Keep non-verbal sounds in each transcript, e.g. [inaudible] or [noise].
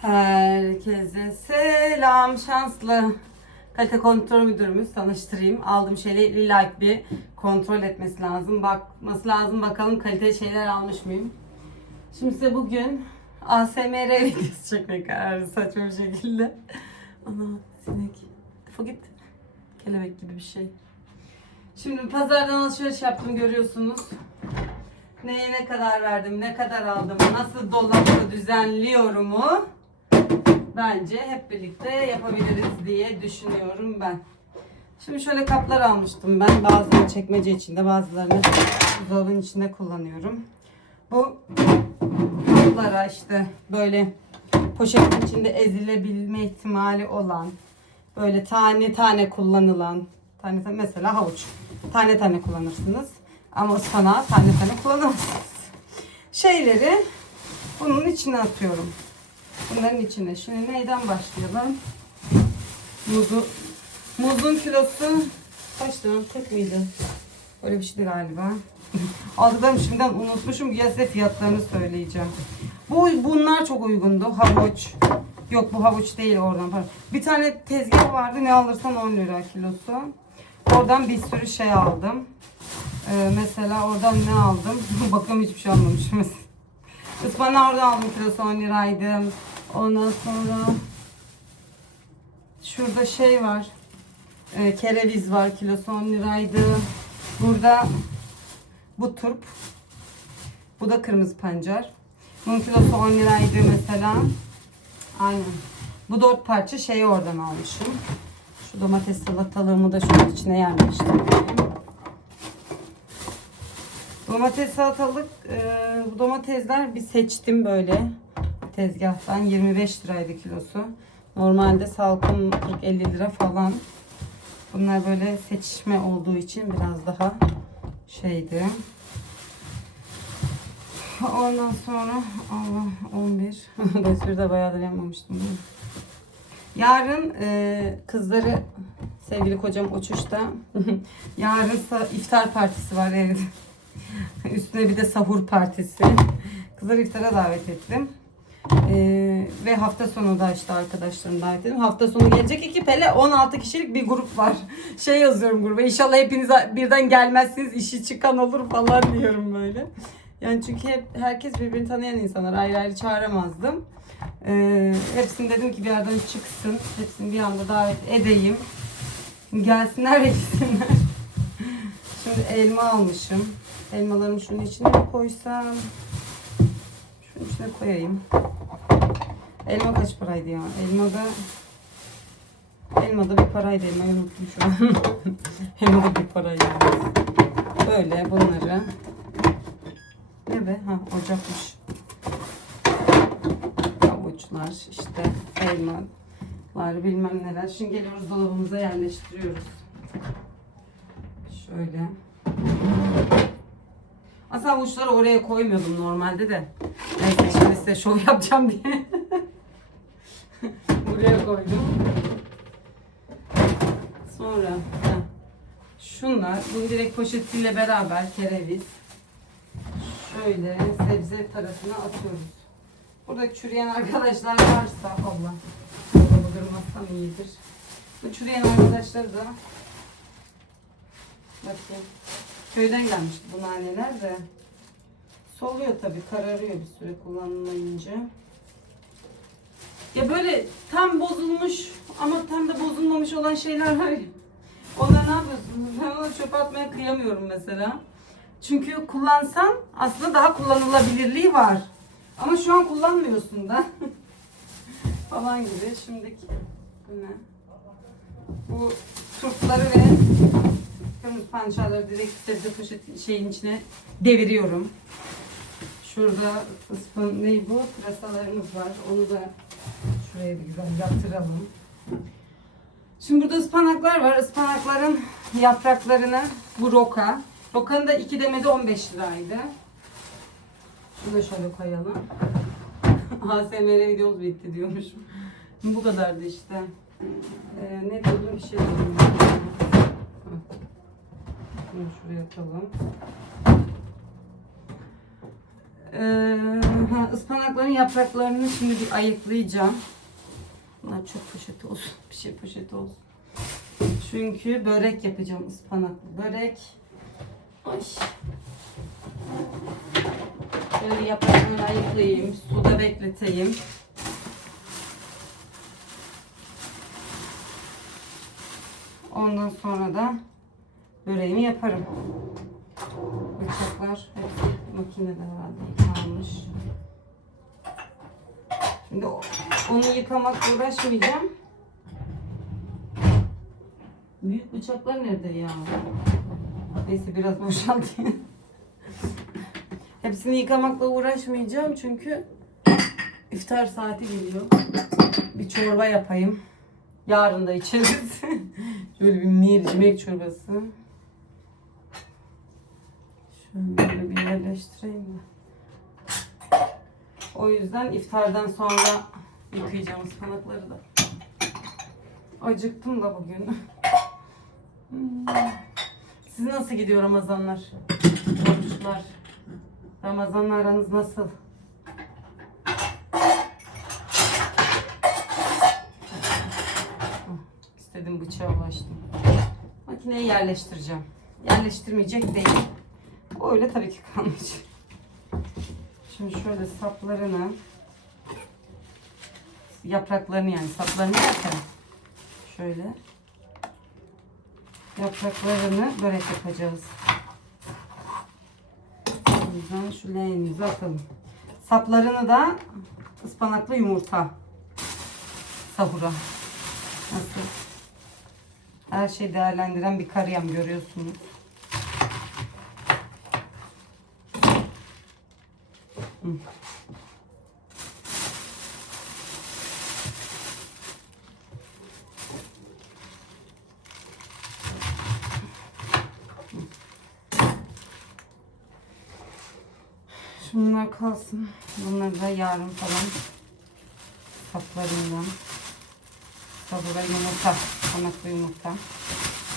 Herkese selam şanslı. Kalite kontrol müdürümüz tanıştırayım. Aldığım şeyleri like bir kontrol etmesi lazım. Bakması lazım bakalım kalite şeyler almış mıyım. Şimdi size bugün ASMR videosu çekmek kararı saçma bir şekilde. Ana sinek. Defol git. Kelebek gibi bir şey. Şimdi pazardan alışveriş yaptım görüyorsunuz. Neye ne kadar verdim, ne kadar aldım, nasıl dolabı düzenliyorumu bence hep birlikte yapabiliriz diye düşünüyorum ben. Şimdi şöyle kaplar almıştım ben. Bazılarını çekmece içinde, bazılarını dolabın içinde kullanıyorum. Bu kaplara işte böyle poşetin içinde ezilebilme ihtimali olan, böyle tane tane kullanılan, tane tane mesela havuç. Tane tane kullanırsınız. Ama ıspanağı tane tane kullanamazsınız. Şeyleri bunun içine atıyorum. Bunların içine. Şimdi neyden başlayalım? Muzu. Muzun kilosu kaç lira? 40 mıydı? Öyle bir şeydi galiba. [laughs] Aldıklarım şimdiden unutmuşum. Ya fiyatlarını söyleyeceğim. Bu bunlar çok uygundu. Havuç. Yok bu havuç değil oradan. Bir tane tezgah vardı. Ne alırsan 10 lira kilosu. Oradan bir sürü şey aldım. Ee, mesela oradan ne aldım? [laughs] Bakıyorum hiçbir şey almamışım. [laughs] Ispanağı oradan aldım kilosu 10 liraydı. Ondan sonra şurada şey var. Ee, kereviz var kilosu 10 liraydı. Burada bu turp. Bu da kırmızı pancar. Bunun kilosu 10 liraydı mesela. Aynen. Bu dört parça şeyi oradan almışım. Şu domates salatalığımı da şunun içine yerleştireyim. Domates salatalık, e, bu domatesler bir seçtim böyle tezgahtan 25 liraydı kilosu. Normalde salkım 40-50 lira falan. Bunlar böyle seçme olduğu için biraz daha şeydi. Ondan sonra Allah 11. Besir [laughs] de bayağıdır yapmamıştım. Yarın e, kızları sevgili kocam uçuşta. [laughs] Yarın iftar partisi var evde. [laughs] Üstüne bir de sahur partisi. Kızları iftara davet ettim. Ee, ve hafta sonu da işte ettim. Hafta sonu gelecek iki pele 16 kişilik bir grup var. [laughs] Şey yazıyorum gruba. İnşallah hepiniz birden gelmezsiniz işi çıkan olur falan [laughs] diyorum böyle. Yani çünkü hep herkes birbirini tanıyan insanlar. Ayrı ayrı çağıramazdım. Ee, hepsini dedim ki bir yerden çıksın. Hepsini bir anda davet edeyim. Gelsinler ve gitsinler. [laughs] Şimdi elma almışım. Elmalarımı şunun içine koysam? İçine koyayım. Elma kaç paraydı ya? Elmada Elmada bir paraydı. Elmayı unuttum şu an. [laughs] Elmada bir paraydı. Böyle bunları ne be? Ha ocakmış. Avuçlar işte elmalar bilmem neler. Şimdi geliyoruz dolabımıza yerleştiriyoruz. Şöyle. Aslında avuçları oraya koymuyordum normalde de. Neyse şimdi size şov [laughs] yapacağım diye. Buraya koydum. Sonra şunlar, bunu direkt poşetiyle beraber kereviz. Şöyle sebze tarafına atıyoruz. Burada çürüyen arkadaşlar varsa Allah. Dolabı kırmazsam iyidir. Bu çürüyen arkadaşları da bakayım. Köyden gelmişti bu naneler de. Soluyor tabii kararıyor bir süre kullanılmayınca. Ya böyle tam bozulmuş ama tam da bozulmamış olan şeyler var ya. Onlar ne yapıyorsunuz? Ben onu çöpe atmaya kıyamıyorum mesela. Çünkü kullansan aslında daha kullanılabilirliği var. Ama şu an kullanmıyorsun da. [laughs] falan gibi. Şimdiki bu ne? Bu turpları ve kırmızı pançaları direkt sebze poşet şeyin içine deviriyorum. Şurada ıspın ne bu? Pırasalarımız var. Onu da şuraya bir güzel yatıralım. Şimdi burada ıspanaklar var. Ispanakların yapraklarını bu roka. Rokanın da iki demede 15 liraydı. Şunu da şöyle koyalım. [laughs] ASMR videomuz bitti diyormuşum. Bu kadardı işte. Ee, ne diyordum bir şey diyordum. Bunu şuraya atalım. Ee, ha, ıspanakların yapraklarını şimdi bir ayıklayacağım. Bunlar çöp poşeti olsun. [laughs] Bir şey poşeti olsun. Çünkü börek yapacağım ıspanaklı börek. Ay. Böyle yapraklarını ayıklayayım. Suda bekleteyim. Ondan sonra da böreğimi yaparım. Bıçaklar hepsi makinede herhalde yıkanmış. Şimdi onu yıkamakla uğraşmayacağım. Büyük bıçaklar nerede ya? Neyse biraz boşaltayım. [laughs] Hepsini yıkamakla uğraşmayacağım çünkü iftar saati geliyor. Bir çorba yapayım. Yarın da içeriz. [laughs] Şöyle bir mercimek çorbası. Şöyle bir yerleştireyim de. O yüzden iftardan sonra yıkayacağım ıspanakları da. Acıktım da bugün. Hmm. Siz nasıl gidiyor Ramazanlar? Oruçlar. Ramazanla aranız nasıl? İstedim bıçağa ulaştım. Makineye yerleştireceğim. Yerleştirmeyecek değil. Öyle tabii ki kalmış. Şimdi şöyle saplarını yapraklarını yani saplarını derken şöyle yapraklarını börek yapacağız. O yüzden şu leğenimize atalım. Saplarını da ıspanaklı yumurta sahura. Nasıl? Her şeyi değerlendiren bir karıyam görüyorsunuz. Şunlar kalsın. Bunları da yarın falan saplarından Sabura yumurta, kanatlı yumurta.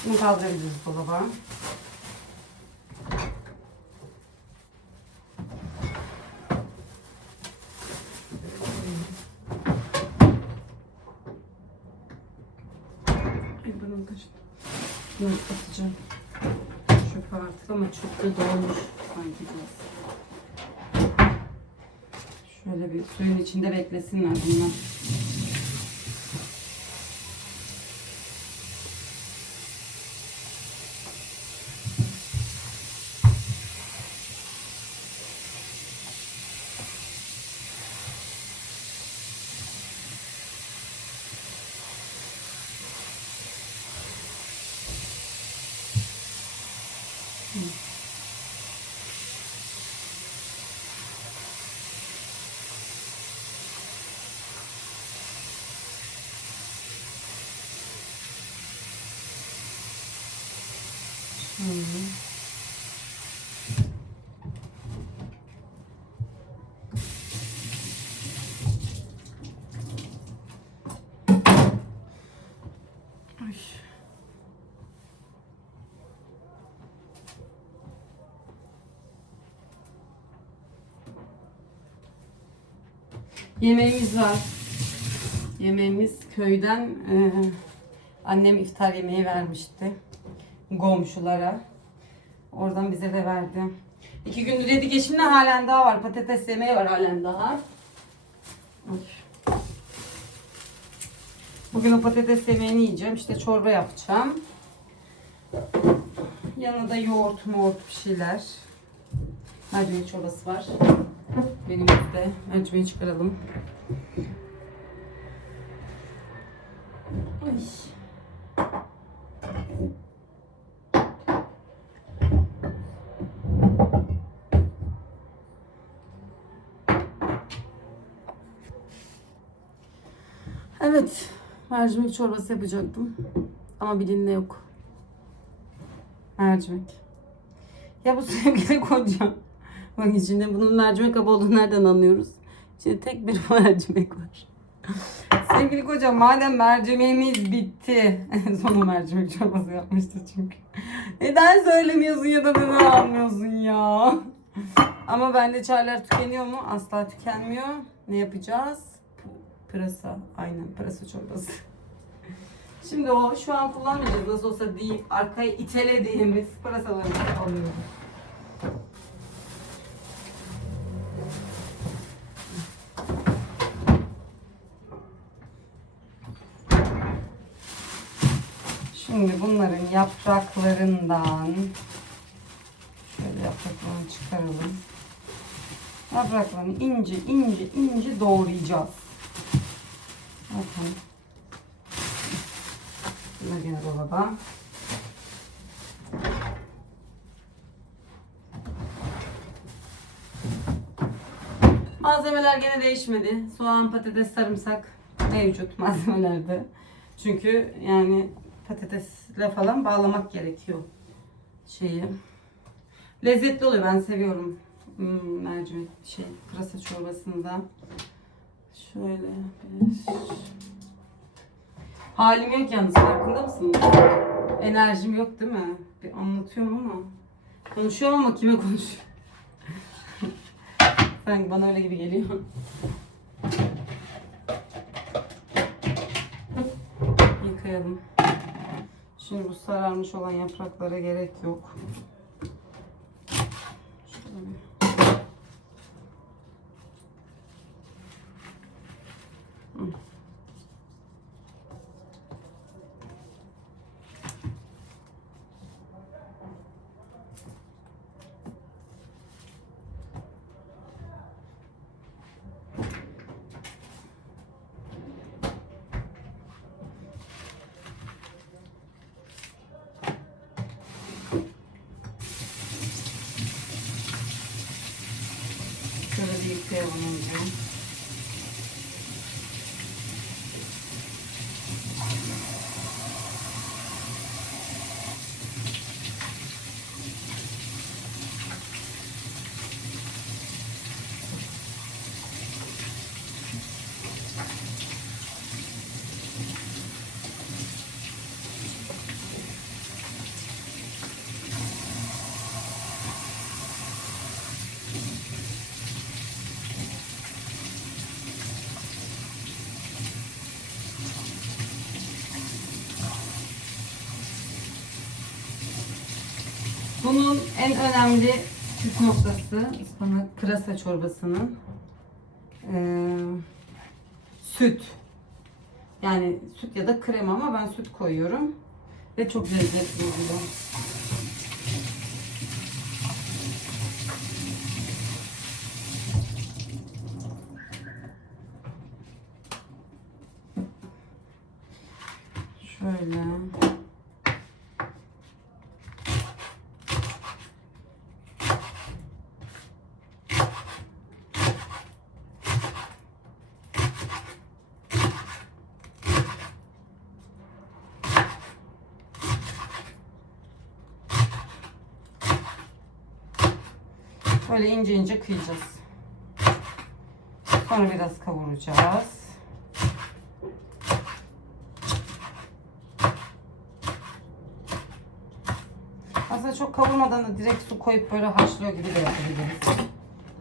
Bunu kaldırabiliriz dolaba. Ay bunun kaçtı. Bunu atacağım. Çöpe artık ama çok da dolmuş sanki biraz. Şöyle bir suyun içinde beklesinler bunlar. Hı. Ay. Yemeğimiz var. Yemeğimiz köyden e, annem iftar yemeği vermişti komşulara. Oradan bize de verdi. İki gündür yedik eşimle halen daha var. Patates yemeği var halen daha. Bugün o patates yemeğini yiyeceğim. İşte çorba yapacağım. Yanında yoğurt moğurt bir şeyler. Mercimek çorbası var. Benim de mercimeği çıkaralım. Ay. Evet, mercimek çorbası yapacaktım. Ama bilinde yok. Mercimek. Ya bu [laughs] sevgili kocam. Bak içinde bunun mercimek kabı olduğunu nereden anlıyoruz? İçinde tek bir [laughs] mercimek var. sevgili kocam madem mercimeğimiz bitti. [laughs] En son mercimek çorbası yapmıştı çünkü. Neden söylemiyorsun ya da neden almıyorsun ya? Ama bende çaylar tükeniyor mu? Asla tükenmiyor. Ne yapacağız? Pırasa. Aynen pırasa çorbası. [laughs] Şimdi o şu an kullanmayacağız nasıl olsa deyip arkaya itelediğimiz pırasalarımızı alıyoruz. Şimdi bunların yapraklarından şöyle yapraklarını çıkaralım. Yapraklarını ince ince ince doğrayacağız. Bakın. Bunu gene dolaba. Malzemeler gene değişmedi. Soğan, patates, sarımsak mevcut [laughs] malzemelerde. Çünkü yani patatesle falan bağlamak gerekiyor şeyi. Lezzetli oluyor. Ben seviyorum. Hmm, mercimek şey pırasa çorbasında. Şöyle bir Halim yok yalnız farkında mısınız? Enerjim yok değil mi? Bir anlatıyorum ama. Konuşuyorum ama kime konuşuyorum? [laughs] Sanki bana öyle gibi geliyor. Yıkayalım. Şimdi bu sararmış olan yapraklara gerek yok. Şöyle bir- Hı. Şöyle Bunun en önemli püf noktası ıspanak pırasa çorbasının eee, süt. Yani süt ya da krema ama ben süt koyuyorum. Ve çok lezzetli oluyor. Şöyle. Böyle ince ince kıyacağız. Sonra biraz kavuracağız. Aslında çok kavurmadan da direkt su koyup böyle haşlıyor gibi de yapabiliriz.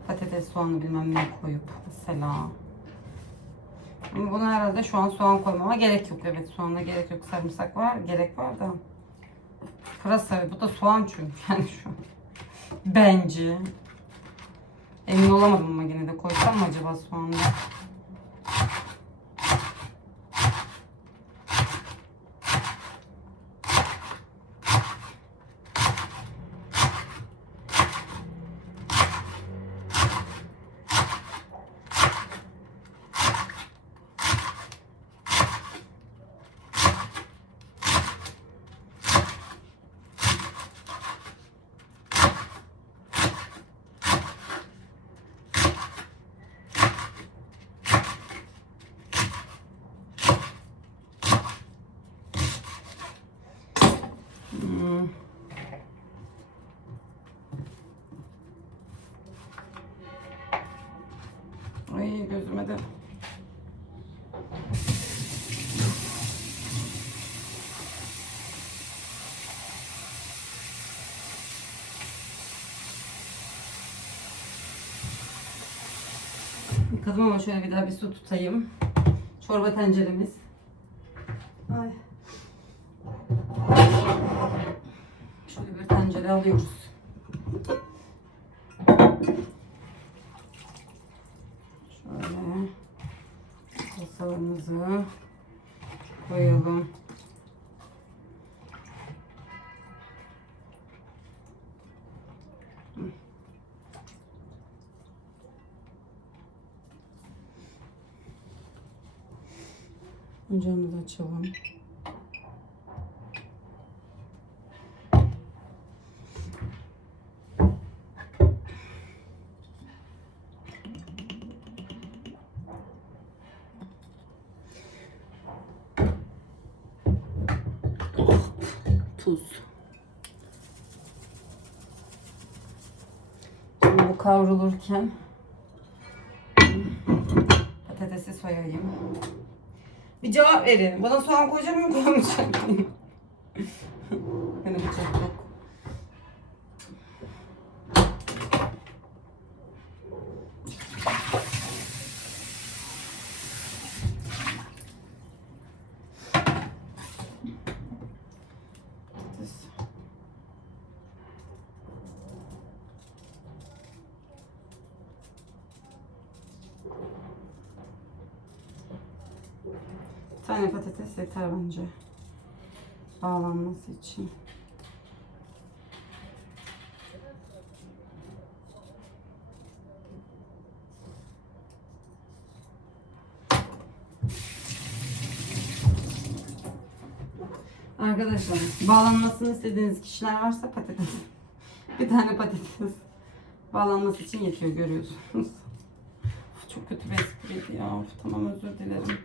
Patates, soğanı bilmem ne koyup mesela. Ama buna herhalde şu an soğan koymama gerek yok. Evet soğana gerek yok. Sarımsak var, gerek var da. Pırasa, bu da soğan çünkü yani şu. Bence. Emin olamadım ama yine de koysam mı acaba soğanı? Ay gözüme de Yıkadım ama şöyle bir daha bir su tutayım. Çorba tenceremiz. Alıyoruz. Şöyle kasamızı koyalım. Ocağımızı açalım. Kavrulurken patatesi soyayım. Bir cevap verin. Bana soğan koyacak mı koymayacak mıyım? [laughs] Benim bıçak yok. Patates. Bir tane patates yeter bence. Bağlanması için. Arkadaşlar bağlanmasını istediğiniz kişiler varsa patates. [laughs] Bir tane patates bağlanması için yetiyor görüyorsunuz. Çok kötü bir espriydi ya. Of, tamam özür dilerim.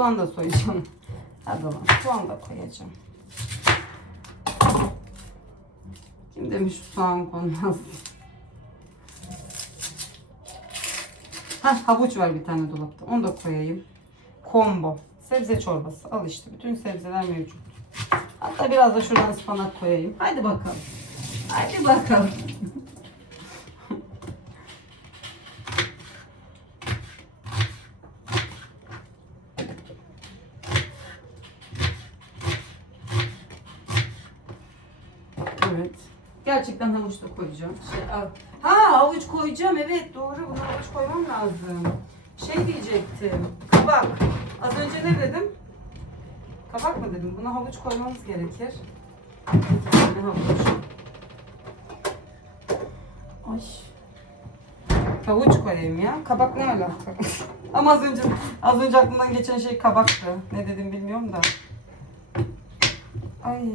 Soğan da soyacağım. Her zaman soğan da koyacağım. Kim demiş soğan konmaz? Ha havuç var bir tane dolapta. Onu da koyayım. Combo. Sebze çorbası. Al işte. Bütün sebzeler mevcut. Hatta biraz da şuradan ıspanak koyayım. Haydi bakalım. Haydi bakalım. Evet. Gerçekten havuç da koyacağım. Şey, ha havuç koyacağım. Evet doğru. Buna havuç koymam lazım. Şey diyecektim. Kabak. Az önce ne dedim? Kabak mı dedim? Buna havuç koymamız gerekir. İki tane havuç. Ay. Havuç koyayım ya. Kabak ne alaka? [laughs] Ama az önce az önce aklımdan geçen şey kabaktı. Ne dedim bilmiyorum da. Ay.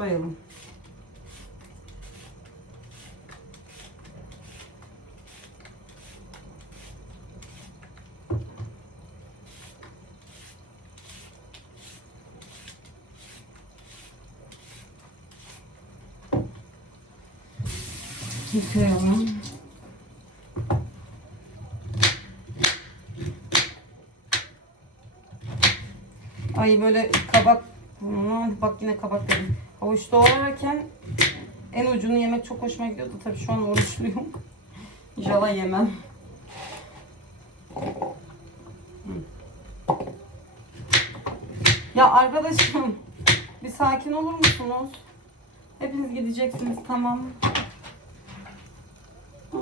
Soyalım. Yıkayalım. Ay böyle kabak bak yine kabak dedim. Havuç doğrarken en ucunu yemek çok hoşuma gidiyordu. Tabii şu an oruçluyum. İnşallah yemem. Ya arkadaşım bir sakin olur musunuz? Hepiniz gideceksiniz tamam. Ay.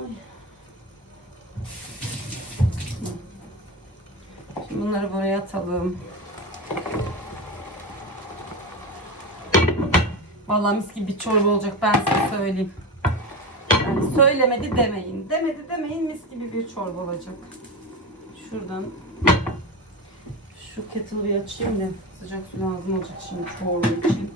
Şimdi bunları buraya atalım. Vallahi mis gibi bir çorba olacak ben size söyleyeyim. Yani söylemedi demeyin. Demedi demeyin mis gibi bir çorba olacak. Şuradan şu kettle'ı açayım da sıcak su lazım olacak şimdi çorba için.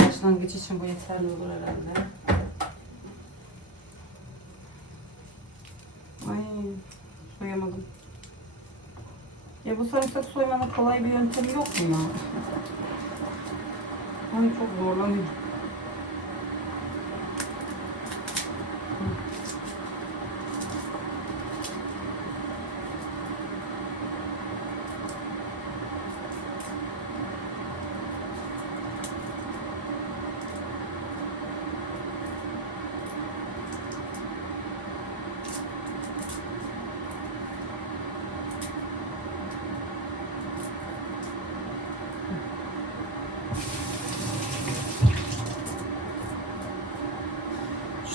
Başlangıç için bu yeterli olur herhalde. Ay koyamadım. Ya bu sarımsak soymanın kolay bir yöntemi yok mu ya? [laughs] Ben çok zorlanıyorum.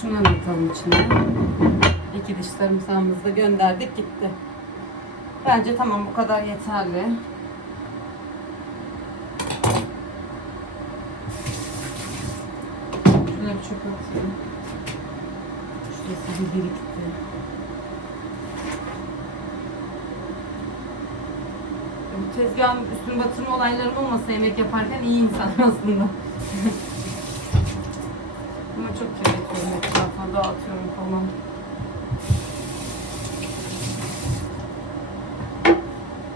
Şunları atalım içine. İki diş sarımsağımızı da gönderdik gitti. Bence tamam bu kadar yeterli. Şunları bir çöpe atayım. Şurası bir birikti. Bu tezgahın üstünü batırma olaylarım olmasa yemek yaparken iyi insan [laughs] aslında. Ama çok etrafa dağıtıyorum falan.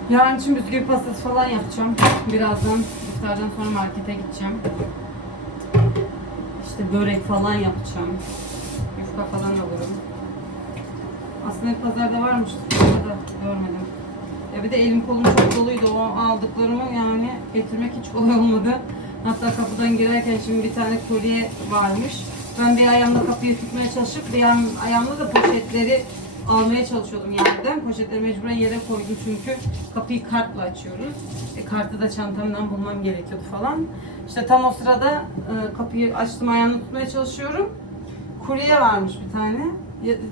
Yarın için bisküvi pastası falan yapacağım. Birazdan iftardan sonra markete gideceğim. İşte börek falan yapacağım. Yufka falan alırım. Aslında pazarda varmış. Da görmedim. Ya bir de elim kolum çok doluydu. O aldıklarımı yani getirmek hiç kolay olmadı. Hatta kapıdan girerken şimdi bir tane kolye varmış. Ben bir ayağımla kapıyı tutmaya çalışıp bir ayağım, ayağımla da poşetleri almaya çalışıyordum yerden. Poşetleri mecburen yere koydum çünkü kapıyı kartla açıyoruz. E, kartı da çantamdan bulmam gerekiyordu falan. İşte tam o sırada e, kapıyı açtım ayağımla tutmaya çalışıyorum. Kurye varmış bir tane.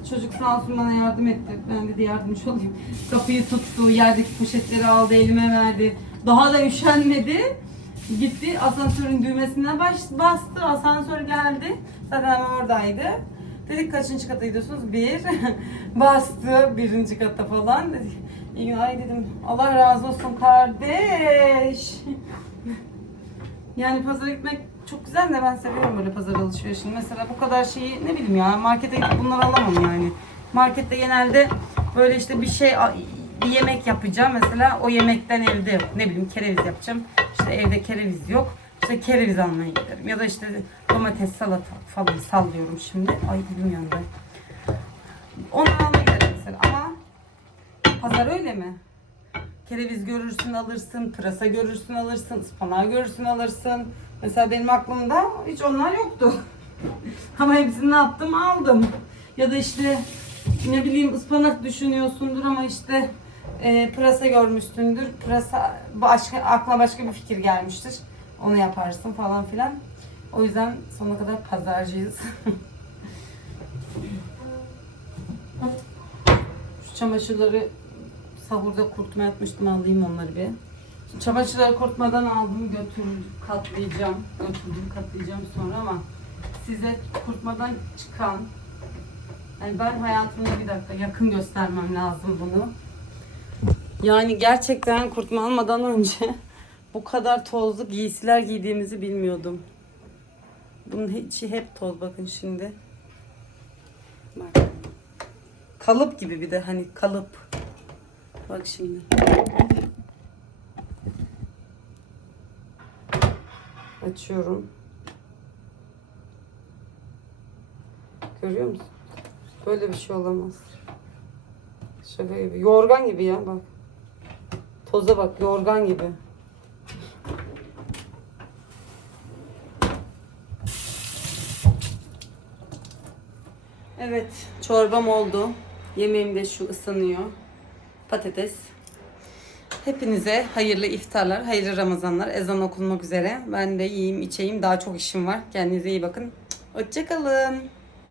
Çocuk sağ olsun bana yardım etti. Ben de yardımcı [laughs] olayım. Kapıyı tuttu, yerdeki poşetleri aldı, elime verdi. Daha da üşenmedi. Gitti asansörün düğmesine baş, bastı. Asansör geldi. Zaten hemen oradaydı. Dedik kaçıncı kata gidiyorsunuz? Bir. [laughs] bastı birinci kata falan. Dedik, İyi gün, ay dedim Allah razı olsun kardeş. [laughs] Yani pazara gitmek çok güzel de ben seviyorum böyle pazar alışverişini. Mesela bu kadar şeyi ne bileyim ya markete gidip bunları alamam yani. Markette genelde böyle işte bir şey bir yemek yapacağım. Mesela o yemekten yok. Ne bileyim kereviz yapacağım. İşte evde kereviz yok. İşte kereviz almaya giderim. Ya da işte domates, salata falan sallıyorum şimdi. Ay dilim yandı. Onu almaya giderim mesela ama pazar öyle mi? Kereviz görürsün alırsın, pırasa görürsün alırsın, ıspanağı görürsün alırsın. Mesela benim aklımda hiç onlar yoktu. [laughs] Ama hepsini ne yaptım aldım. Ya da işte ne bileyim ıspanak düşünüyorsundur ama işte e, pırasa görmüşsündür. Pırasa başka aklına başka bir fikir gelmiştir. Onu yaparsın falan filan. O yüzden sonuna kadar pazarcıyız. [laughs] Şu çamaşırları sahurda kurutma yapmıştım alayım onları bir. Şimdi çamaşırları kurutmadan aldım götür katlayacağım. Götürdüm katlayacağım sonra ama size kurutmadan çıkan yani ben hayatımda bir dakika yakın göstermem lazım bunu. Yani gerçekten kurutma almadan önce [laughs] bu kadar tozlu giysiler giydiğimizi bilmiyordum. Bunun içi hep toz bakın şimdi. Bak. Kalıp gibi bir de hani kalıp. Bak şimdi. Açıyorum. Görüyor musun? Böyle bir şey olamaz. Şaka gibi. Yorgan gibi ya bak. Toza bak yorgan gibi. Evet, çorbam oldu. Yemeğim de şu ısınıyor. Patates. Hepinize hayırlı iftarlar, hayırlı Ramazanlar. Ezan okunmak üzere. Ben de yiyeyim, içeyim. Daha çok işim var. Kendinize iyi bakın. Hoşçakalın.